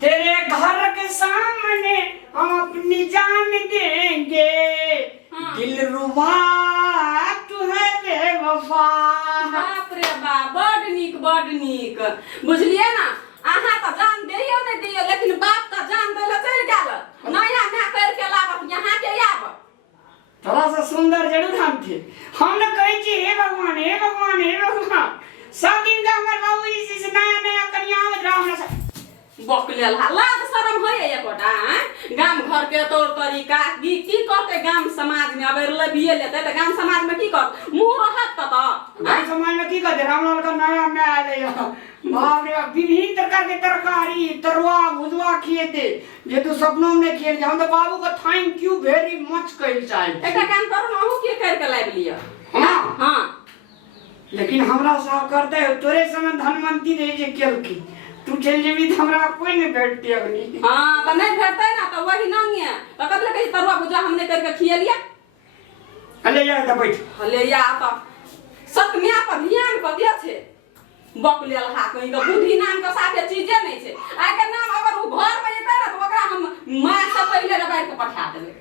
तेरे घर के सामने हम अपनी जान देंगे। हाँ। दिलरुबा तू है बेवफा। बाप रे बाप, बड़ नीक बुझलिए ना। अहाँ तो जान दियो नहीं दियो, लेकिन बाप तो जान देला चल गेल। नया ना करके लाबत यहाँ के आब। थोड़ा सा सुंदर जरूर हम थे। हम न कहे छी हे भगवान हे भगवान हे भगवान। सब दिन का हमर बाबूजी से नया कन्या आवत रहा हमरा से। बकलेल लाज शरम होय एकोटा। गाम घर के तौर तरीका की करते गाम समाज में। अबे लबिए लेते त गाम समाज में की कर मुंह रहत त गाम समाज में की करते। रामलाल का नया में आले बाप रे बाप, विभिन्न प्रकार के तरकारी तरुआ भुजवा किए थे जे तू सपनों में किए। हम तो बाबू को थैंक यू वेरी मच कहल चाहे। एकटा काम करू ना, के करके लाइब लिया। हां हां, लेकिन हमरा साहब करते हो तोरे समय धनवंती रहे जे केल की। तू चल जेबी त हमरा कोई नहीं भेटते अगनी। हां त नहीं भेटते ना तो वही नंगे त कतले कही तरुआ भुजा हमने करके खिए लिया। ले जा त बैठ। ले या त सतमिया पर ध्यान क दिया छे। बकलेल हा कहीं तो बुद्धि नाम के साथे चीजे नहीं छे। आइ के नाम अगर उ घर में जेते ना तो ओकरा हम मां से पहले रबाई के पठा देबे।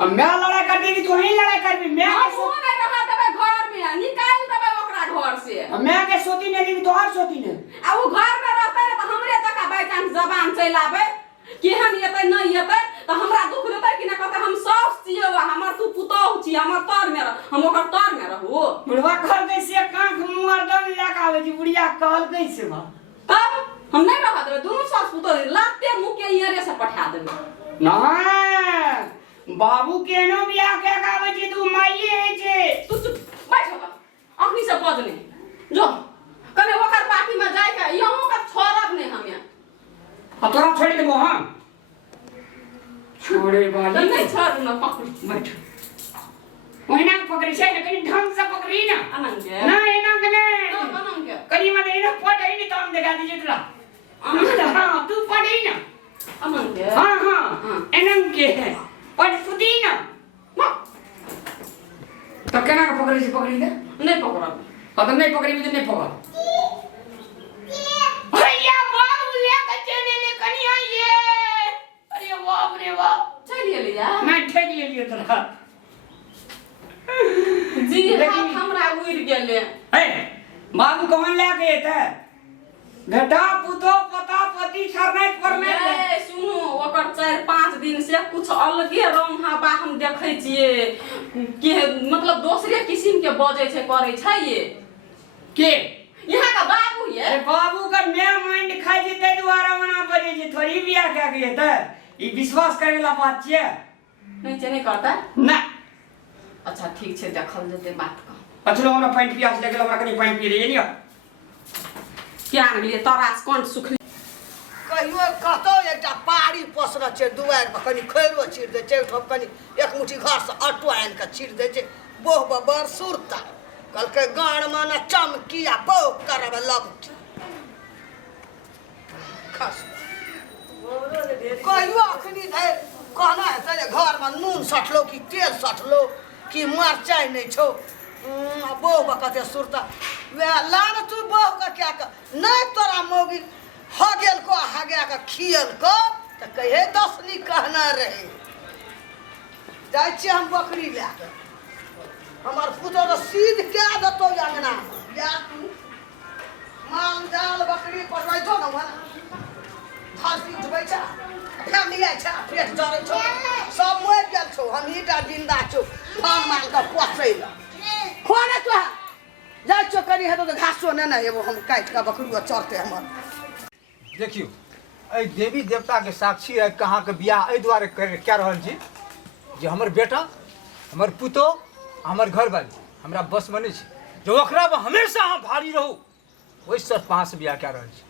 अब मैं लड़ाई कर देगी तो ही लड़ाई करबी। मैं हम नहीं रहा देबे घर में, निकाल देबे ओकरा घर से। मैं के सोती नहीं देगी तो और सोती नहीं। आ उ घर में रहते तो हमरे तका बाई चांस जबान चल आवे केहन येते नहीं येते तो हमरा दुख देते कि ना कहते हम सास छियो, हमर तू पुतौह छी, हमर तर में रह, हम ओकर तर में रहू। बुढ़वा कहल कैसे कांख मुंह दम लगा आवे जी। बुढ़िया कहल कैसे बा तब हम नहीं रह देबे। दोनों सास पुतौह लाते मुंह के इयरे से पठा देबे। नहीं बाबू केनो बियाह के गावे जी। तू माइए है जे। तू चुप बैठ हो अखनी से पद नहीं जो कने ओकर पार्टी में जाय के यहू का छोड़ब नहीं हम। अब तोरा छोड़ देबो। हां छोड़े वाली नहीं छोड़ ना, पकड़ बैठ। ओहिना पकड़ी छै लेकिन ढंग से पकड़ी ना। अनंग के ना एना के ने अनंग के कनी में एना पड़े नहीं तो हम दिखा दीजिए तोरा। हां तू पड़ी ना। अनंग के हां हां एनंग के है पड़ सुती ना। तो केना के पकड़ी से पकड़ी दे। नहीं पकड़ब। अब नहीं पकड़ी भी तो नहीं पकड़। भैया बाबू लेके चले ले कनिया ये। अरे बाप रे बाप, चलिए लिया मैं ठेक ले लियो तोरा जी। हाथ हमरा उड़ गेले। ए बाबू कौन लेके एते घटा पुतो पता पति छरने परने। ए सुनो ओकर 4-5 दिन से कुछ अलगे रंग हवा हम देखै छिए कि मतलब दूसरे किस्म के बजे छै करे छै ये के यहाँ का बाबू ये। अरे बाबू का मैं माइंड खाई जे ते द्वारा मना बजे जे थोड़ी बियाह क्या के एते। ई विश्वास करे वाला बात छिए। नहीं चने करता ना अच्छा ठीक छै देखल जते बात का। अचलो हमरा पानी पियास लगल। हमरा कनी पानी पी ले लियो। क्या नगलिए तरास कोन सुखली कहियो कहतो एकटा पाड़ी पोसना छै दुआर में कनी खैरो छीड़ दे छै। ठप कनी एक मुट्ठी घर से अटो आन के छीड़ दे छै। बोह बबर सुरता कल के गाड़ माना चमकिया बोह करब लगती खस। कहियो अखनी धै कहना है तेरे घर में नून सटलो कि तेल सटलो कि मरचाई नहीं छो। बोह बकते सुरता वे लान तू बोह का क्या का नहीं तोरा मोगी हगेल को हगे का खियल को तो कहे 10 नी कहना रहे। जाय छी हम बकरी ले के हमार पुतो तो सीध के दतो अंगना या तू माल जाल बकरी पर बैठो न वना फांसी जबै छ फैमिली है छ पेट जरे छ सब मोर गेल छौ। हम ईटा जिंदा छौ फार्म माल का पोसैला खोने तो जाय छौ करी हेतो तो घासो ने ना एगो हम काट के बकरी चरते हमर। देखियो ए देवी देवता के साक्षी है कहाँ के बियाह ए द्वारे क्या रहल छी जे हमर बेटा हमर पुतो हमर घर वाली हमरा बस में नहीं छै। जो ओकरा में हमेशा हम भारी रहू ओहि सर पास बियाह क्या रहल छी।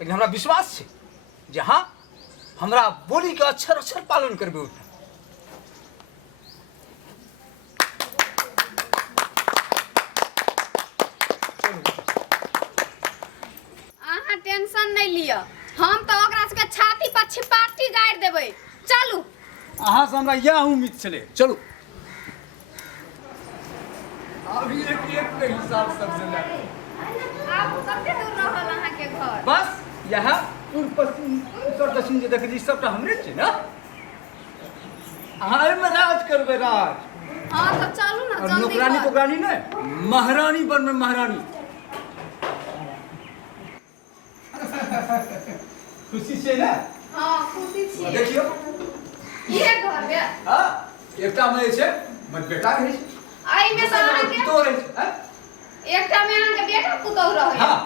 लेकिन हमरा विश्वास छै जे हाँ हमरा बोली के अक्षर अक्षर पालन करबे। उठ अहाँ टेंशन नहीं लियो। हम तो ओकरा सबके छाती पर छिपाटी गाड़ देबै। चलू अहाँ से हमरा यह उम्मीद छले। चलू अभी एक के हिसाब सबसे ले आब कते दूर रहल अहाँ के घर? बस यह पूर्व पश्चिम उत्तर दक्षिण जे देखै छी सबटा हमरे छै ने अहाँ एहिमे राज करबै राज हाँ तो चलू ना और जल्दी नौकरानी कर। तोकरानी नहीं महारानी बनबै महारानी खुशी छै ने हाँ खुशी छियै। देखियो ये घर बे हाँ एकटा में छै हमर बेटा रहै छै आई में तो अहाँ के पुतोह रहै छै हाँ? एकटा में अहाँ के बेटा पुतौह रहै हाँ।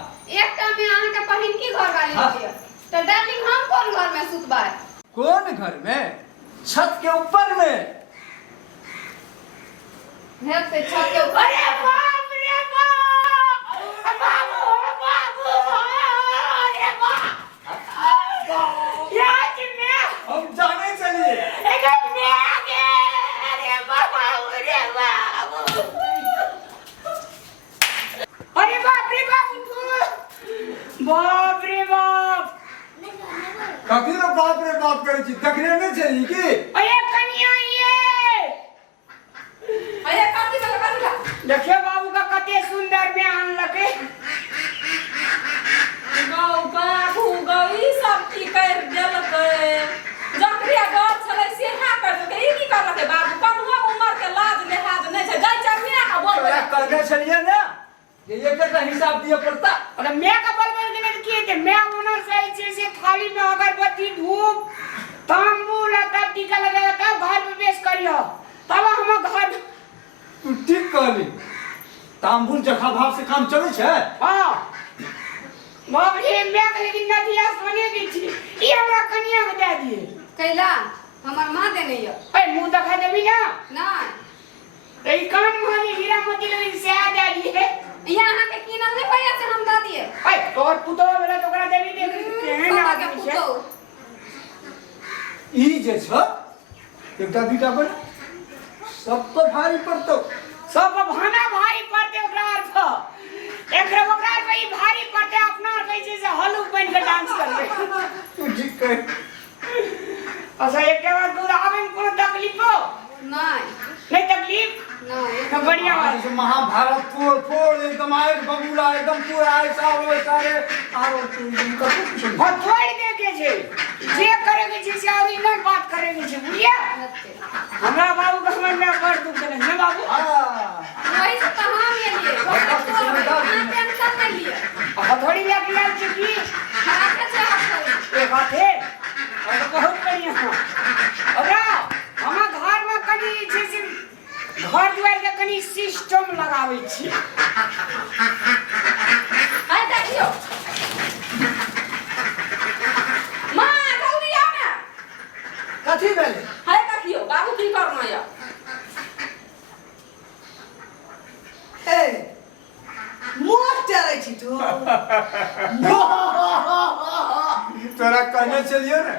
एकटा में अहाँ के बहिन की घर वाली हाँ। छियै। तो डार्लिंग हम कौन घर में सुतबै? कौन घर में छत के ऊपर में हेत पे छत के ऊपर। अरे बाप रे बाप बाबू बाबू अरे बाप याद में हम जाने चलिए एक में आगे अरे बाबू रे बाबू अरे बाप रे बाप बाप रे बाप कथी रे बाप रे बाप करै छी देखने नहीं चली की अरे कन्या ये अरे काटी वाला काटी ला देखिए बाबू का कते सुंदर बयान लगे गौ बाबू गई सब की कर देलकै जकरिया घर छलै से हा कर देलकै ई की करलकै बाबू कन्हा उमर के लाज लिहाज नहीं छै गई चरनिया का बोल तोरा कहने चलिए ना ये एक हिसाब दिए पड़ता और मैं का बल के नहीं किए थे मैं होना सही से थाली में अगरबत्ती धूप तांबूल तब टीका लगाया तब घर में पेश करियो तब हम घर तू ठीक कहली तांबूल जखा भाव से काम चले छै हां बाप रे मैं के लेकिन नदिया सोने की थी ये हमरा कन्या के दे दिए कैला हमर मां देने ये ए मुंह दिखा देबी ना नहीं तो ई कान मुंह में हीरा मोती लगी से आ दे दिए यहाँ अहाँ के किनल नहीं पैसा से हम दे दिए। ए तोर पुतो वाला तो ओकरा देबी दे केहन कमा के आदमी छै पुतौह। ई जे छ एकटा दूटा बन सब तो भारी पड़तो सब भाना भारी पड़ते ओकरा अर्थ एकरा ओकरा पे ई भारी पड़ते अपना कैसे से हलुक बन के डांस करबे तू ठीक कह अच्छा एक के बाद दूर आवे में कोनो तकलीफ हो नहीं नहीं तकलीफ नहीं तो बढ़िया बात जैसे महाभारत फोड़ फोड़ एकदम आए बबूला एकदम पूरा ऐसा हो सारे आरो कतो कुछ और थोड़ी दे के छे जे करे के छे से ओरिजिनल बात करे के छे बुझिया हमरा बाबू का समझ में कर दुख नहीं है बाबू हां वही से तो हम ये लिए टेंशन नहीं लिए हथौड़ी लेके आल छी की हाथ से हाथ एक बात है और तो बहुत बढ़िया अरे हम घर में कनी छे से घर दुआर के कनी सिस्टम लगावे छी आइ देखियो मां जल्दी आ ना कथी भेलै हाय देखियो बाबू की करना या हे मोट चलै छी तू तोरा कहने चलिए ना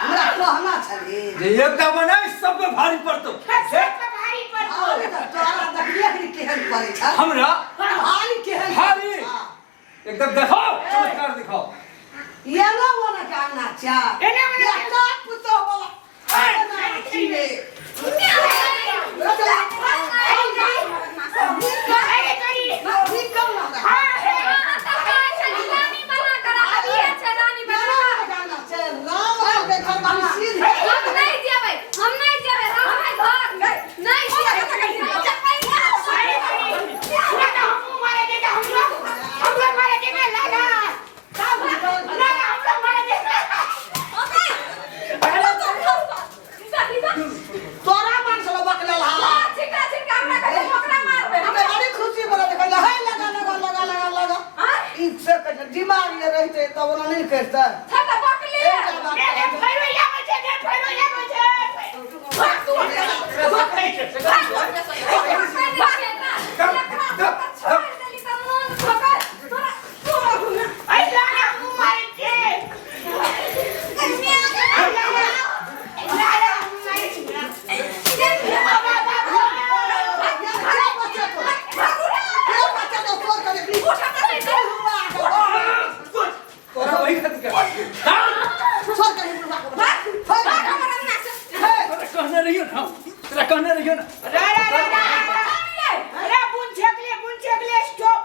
हमरा कहना छली जे एकटा बनाई सब पे भारी पड़तो सब पे भारी पर अरे त तोरा देखलिए कि केहन पड़ै छ हमरा भारी केहन भारी एकदम दिखाओ चमत्कार दिखाओ ये ना होना करना चा एने ओने एकटा पुतो वाला अरे ना छीने अरे करी निकल ना रानी बना कर आ दिए छे रानी बना करना चल राम के घर वाली सीध हम नहीं जेबै हम नहीं जेबै हम घर नहीं जेबै अरे करी पूरा तो हम मारे दे हम लोग मारे दे लगा सब लगा हम लोग मारे दे तोरा मन से बकले हा छिका छिका हमरा के ओकरा मारबे हमें बड़ी खुशी बोला देखा है लगा लगा लगा लगा लगा इससे कह दिमाग ये रहते तब ना नहीं करता छटा बकली दे फैरोया बचे दे फैरोया बचे आई लगा हम मारे दे तोरा वही खत कर कहने रहियो ना तेरा कहने रहियो ना अरे बुन छेक ले स्टॉप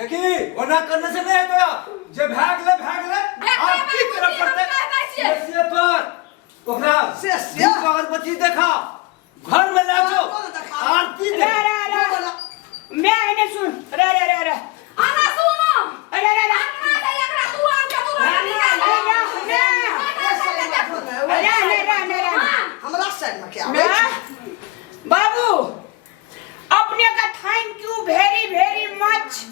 देखी वरना करने से नहीं है तो जे भाग ले आप की चाहिए से पर ओकरा से धूप अगरबत्ती देखा घर में ले जाओ आरती दे मैं इन्हें सुन रे रे रे रे आना सुनो अरे रे रे आना दे एकरा तू आम के तू निकाल हमरा साइड में क्या बाबू अपने का thank you very very much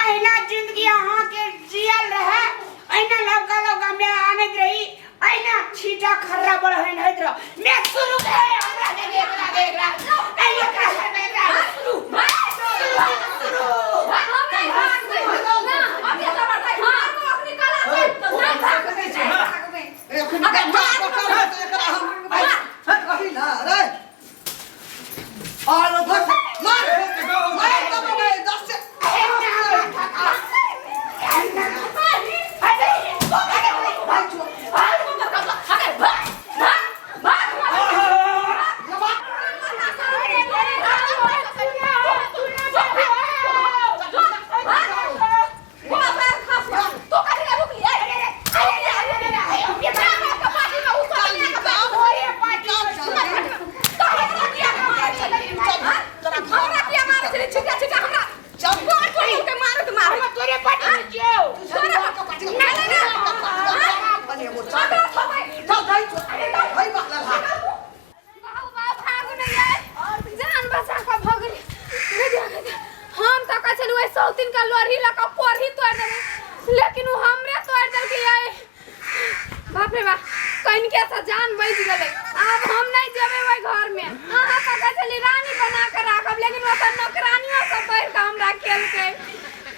अहिना जिंदगी अहाँ के जियल रहे अहिना लौका लौका में आनत रही अहिना छीटा खर्रा बड़ हन हत रह मैं शुरू करे हमरा देख रहा नहीं एकरा से देख रहा शुरू सौतीन का लोरी लगा पोरही तोड़ देले लेकिन वो हमरे तोड़ दल के आए बाप रे बाप कहीं के सा जान बच गेले अब हम नहीं जेबे ओई घर में आहा का चली रानी बना के राखब लेकिन वो तो नौकरानियों सब बैठ के हमरा खेल के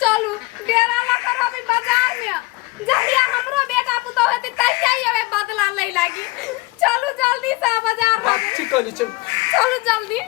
चलू डेरा ला कर अभी बाजार में जहिया हमरो बेटा पुतो हेती तहिया ही हमें बदला ले लागी चलू जल्दी से बाजार में ठीक है चल चलू जल्दी